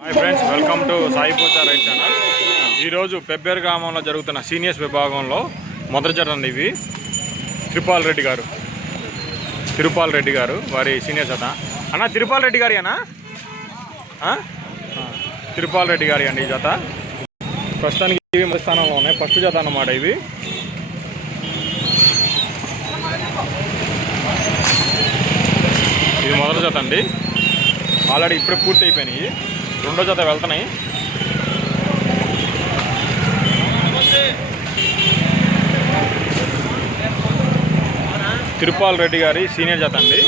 Hi friends, welcome to Sai Pooja right channel. ఈరోజు పెబ్బేరు గ్రామంలో జరుగుతున్న సీనియర్స్ విభాగంలో మొదటి జత అండి. ఇవి తిరుపాల్ రెడ్డి గారు వారి సీనియర్ జత. అన్న తిరుపాల్ రెడ్డి గారి అన్న తిరుపాల్ రెడ్డి గారి అండి ఈ జత. ప్రస్తుతానికి ఇవి మొదటి స్థానంలో ఉన్నాయి. ఫస్ట్ జత అన్నమాట ఇవి. ఇది మొదటి జత అండి. ఆల్రెడీ ఇప్పుడే పూర్తి అయిపోయినాయి. రెండో జత వెళ్తున్నాయి. తిరుపాల్ రెడ్డి గారి సీనియర్ జత అండి.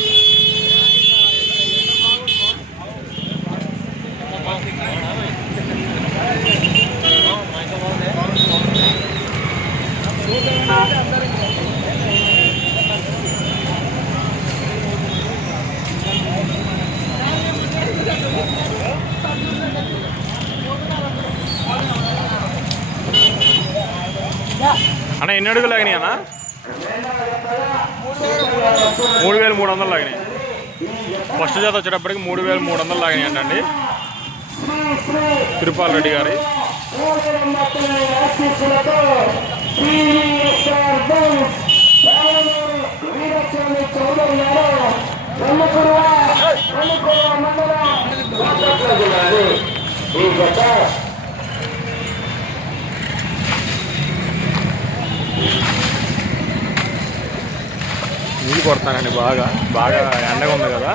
అన్న ఎన్ని అడుగులు లాగినాయి అన్న? 3300 లాగినాయి. ఫస్ట్ జత వచ్చేటప్పటికి 3300 లాగినాయి అంటండి. తిరుపాల్ రెడ్డి గారి నీళ్ళు కొడతానండి. బాగా ఎండగా ఉంది కదా.